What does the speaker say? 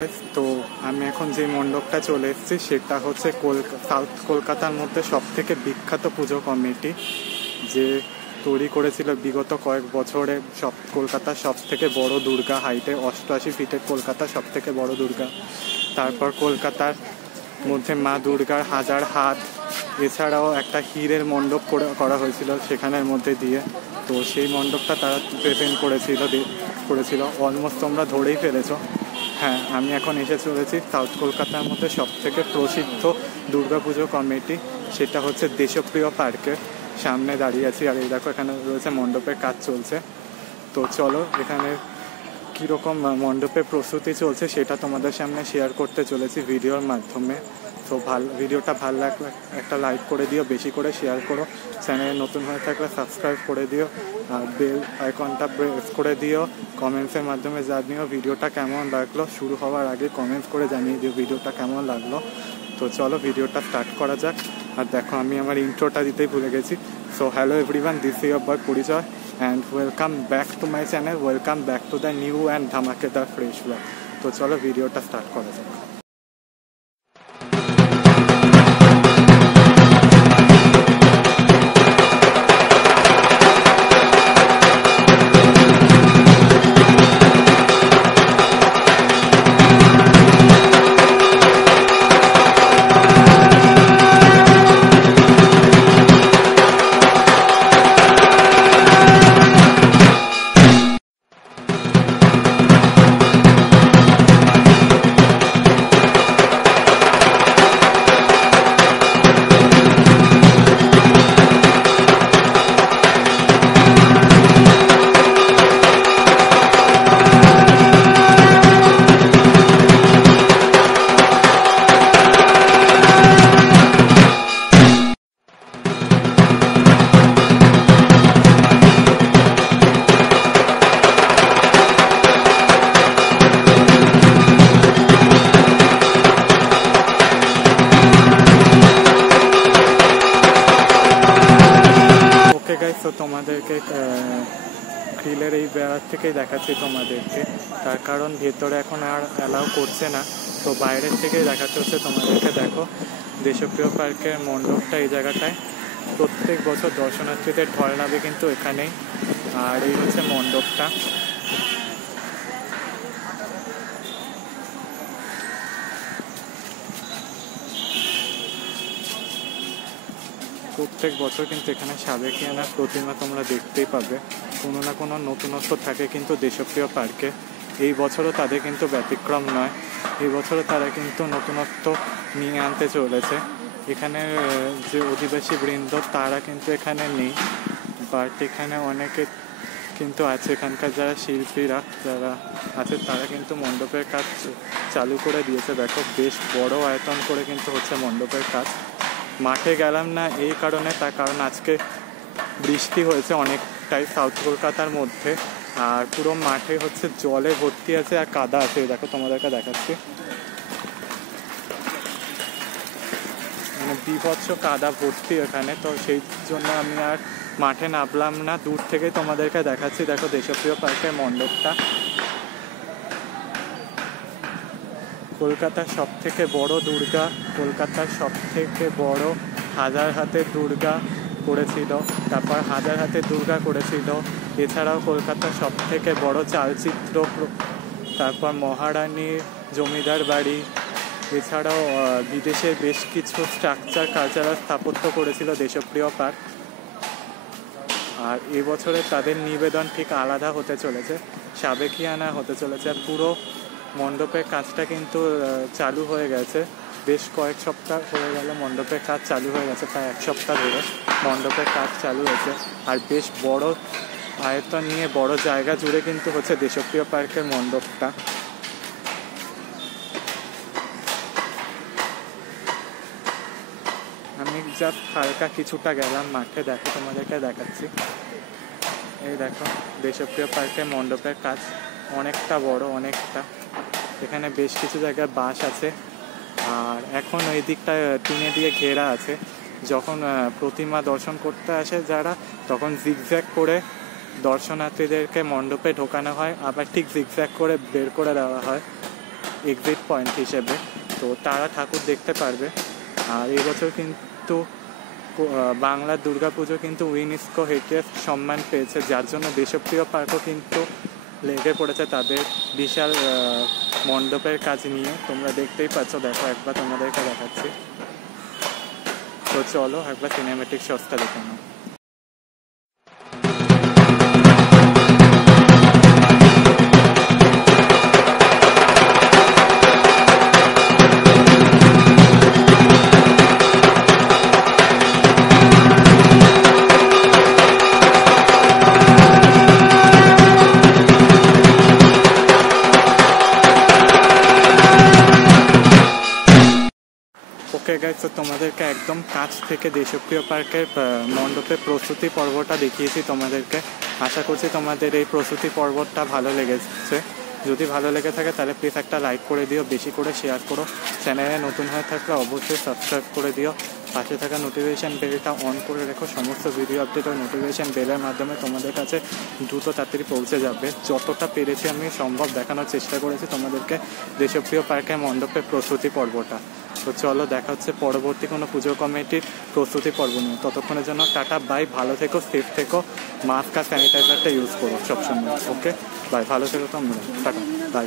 তো আমি এখন যে মণ্ডপটা চলে এসেছি সেটা হচ্ছে সাউথ কলকাতার মধ্যে সবথেকে বিখ্যাত পুজো কমিটি, যে তৈরি করেছিল বিগত কয়েক বছরে কলকাতার সবথেকে বড় দুর্গা, হাইটে 88 ফিটের কলকাতার সবথেকে বড় দুর্গা। তারপর কলকাতার মধ্যে মা দুর্গার 1000 হাত, এছাড়াও একটা হীরের মণ্ডপ করা হয়েছিল সেখানের মধ্যে দিয়ে। তো সেই মণ্ডপটা তারা প্রেজেন্ট করেছিল অলমোস্ট তোমরা ধরেই ফেলেছো। হ্যাঁ, আমি এখন এসে চলেছি সাউথ কলকাতার মধ্যে সবথেকে প্রসিদ্ধ দুর্গাপুজো কমিটি, সেটা হচ্ছে দেশপ্রিয় পার্কের সামনে দাঁড়িয়ে আছি। আর এই দেখো এখানে রয়েছে মণ্ডপের কাজ চলছে। তো চলো এখানে কীরকম মণ্ডপের প্রস্তুতি চলছে সেটা তোমাদের সামনে শেয়ার করতে চলেছি ভিডিওর মাধ্যমে। তো ভিডিওটা ভালো লাগলে একটা লাইক করে দিও, বেশি করে শেয়ার করো, চ্যানেলে নতুন হয়ে থাকলে সাবস্ক্রাইব করে দিও, আর বেল আইকনটা প্রেস করে দিও। কমেন্টসের মাধ্যমে জানিও ভিডিওটা কেমন লাগলো, শুরু হওয়ার আগে কমেন্টস করে জানিয়ে দিও ভিডিওটা কেমন লাগলো। তো চলো ভিডিওটা স্টার্ট করা যাক। আর দেখো আমি আমার ইন্ট্রোটা দিতেই ভুলে গেছি। So hello everyone, this is your boy পরিচয় and welcome back to my channel, welcome back to the new and dhamakedar fresh vlog. তো চলো ভিডিওটা স্টার্ট করা যাক। তো তোমাদেরকে গ্রিলের এই বেড়ার থেকেই দেখাচ্ছি তোমাদেরকে, তার কারণ ভেতরে এখন আর অ্যালাউ করছে না। তো বাইরের থেকেই দেখাতে হচ্ছে তোমাদেরকে। দেখো দেশপ্রিয় পার্কের মণ্ডপটা এই জায়গাটায়, প্রত্যেক বছর দর্শনার্থীদের ঢল নামে কিন্তু এখানেই। আর এই হচ্ছে মণ্ডপটা। প্রত্যেক বছর কিন্তু এখানে সাবেকিয়ানার প্রতিমা তোমরা দেখতেই পাবে। কোনো না কোনো নতুনত্ব থাকে কিন্তু দেশপ্রিয় পার্কে। এই বছরও তাদের কিন্তু ব্যতিক্রম নয়। এই বছরও তারা কিন্তু নতুনত্ব নিয়ে আনতে চলেছে। এখানে যে অধিবাসী বৃন্দ তারা কিন্তু এখানে নেই, বাট এখানে অনেকে কিন্তু আছে। এখানকার যারা শিল্পীরা যারা আছে তারা কিন্তু মণ্ডপের কাজ চালু করে দিয়েছে। দেখো বেশ বড় আয়তন করে কিন্তু হচ্ছে মণ্ডপের কাজ। মাঠে গেলাম না এই কারণে, তার কারণ আজকে বৃষ্টি হয়েছে অনেকটাই সাউথ কলকাতার মধ্যে। আর পুরো মাঠে হচ্ছে জলে ভর্তি আছে আর কাদা আছে। দেখো তোমাদেরকে দেখাচ্ছি, মানে বিভৎস কাদা ভর্তি এখানে। তো সেই জন্য আমি আর মাঠে নামলাম না, দূর থেকে তোমাদেরকে দেখাচ্ছি। দেখো দেশপ্রিয় পার্কের মণ্ডপটা, কলকাতার সবথেকে বড় দুর্গা, কলকাতার সবথেকে বড় 1000 হাতের দুর্গা করেছিল। তারপর 1000 হাতের দুর্গা করেছিল। এছাড়াও কলকাতার সবথেকে বড় চালচিত্র, তারপর মহারানীর জমিদার বাড়ি, এছাড়াও বিদেশের বেশ কিছু স্ট্রাকচার কালচারাল স্থাপত্য করেছিল দেশপ্রিয় পার্ক। আর এবছরে তাদের নিবেদন ঠিক আলাদা হতে চলেছে, সাবেকিয়ানা হতে চলেছে। আর পুরো মণ্ডপের কাজটা কিন্তু চালু হয়ে গেছে, বেশ কয়েক সপ্তাহ হয়ে গেল মণ্ডপের কাজ চালু হয়ে গেছে। প্রায় 1 সপ্তাহ ধরে মণ্ডপের কাজ চালু হয়েছে। আর বেশ বড় আয়তন নিয়ে বড় জায়গা জুড়ে কিন্তু হচ্ছে দেশপ্রিয় পার্কের মণ্ডপটা। আমি জাস্ট হালকা কিছুটা গেলাম মাঠে, দেখো তোমাদেরকে দেখাচ্ছি। এই দেখো দেশপ্রিয় পার্কের মণ্ডপের কাজ অনেকটা বড়, অনেকটা। এখানে বেশ কিছু জায়গায় বাঁশ আছে, আর এখন ওই দিকটা টিনে দিয়ে ঘেরা আছে। যখন প্রতিমা দর্শন করতে আসে যারা, তখন জিগজ্যাগ করে দর্শনার্থীদেরকে মণ্ডপে ঢোকানো হয়, আবার ঠিক জিগজ্যাগ করে বের করে দেওয়া হয়। এক্সিট পয়েন্ট হিসেবে, তো তারা ঠাকুর দেখতে পারবে। আর এবছর কিন্তু বাংলার দুর্গাপুজো কিন্তু ইউনেস্কো হেরিটেজ সম্মান পেয়েছে, যার জন্য দেশপ্রিয় পার্কও কিন্তু লেগে পড়েছে তাদের বিশাল মণ্ডপের কাজ নিয়ে। তোমরা দেখতেই পাচ্ছ, দেখো একবার তোমাদেরকে দেখাচ্ছি। তো চলো একবার সিনেমেটিক শটসটা দেখে নাও। ওকে গাইস, তো তোমাদেরকে একদম কাছ থেকে দেশপ্রিয় পার্কের মণ্ডপের প্রস্তুতি পর্বটা দেখিয়েছি তোমাদেরকে। আশা করছি তোমাদের এই প্রস্তুতি পর্বটা ভালো লেগেছে। যদি ভালো লেগে থাকে তাহলে প্লিজ একটা লাইক করে দিও, বেশি করে শেয়ার করো। চ্যানেলে নতুন হয়ে থাকলে অবশ্যই সাবস্ক্রাইব করে দিও। পাশে থাকা নোটিফিকেশান বেলটা অন করে রেখো, সমস্ত ভিডিও আপডেট ও নোটিফিকেশান বেলের মাধ্যমে তোমাদের কাছে দ্রুত তাড়াতাড়ি পৌঁছে যাবে। যতটা পেরেছি আমি সম্ভব দেখানোর চেষ্টা করেছি তোমাদেরকে দেশপ্রিয় পার্কের মণ্ডপের প্রস্তুতি পর্বটা। তো চলো দেখা হচ্ছে পরবর্তী কোনো পুজো কমিটির প্রস্তুতি পর্ব নিয়ে। ততক্ষণের জন্য টাটা, বাই, ভালো থেকো, সেফ থেকো, মাস্ক আর স্যানিটাইজারটা ইউজ করো সবসময়। ওকে বাই, ভালো থেকো তোমরা, টাটা, বাই।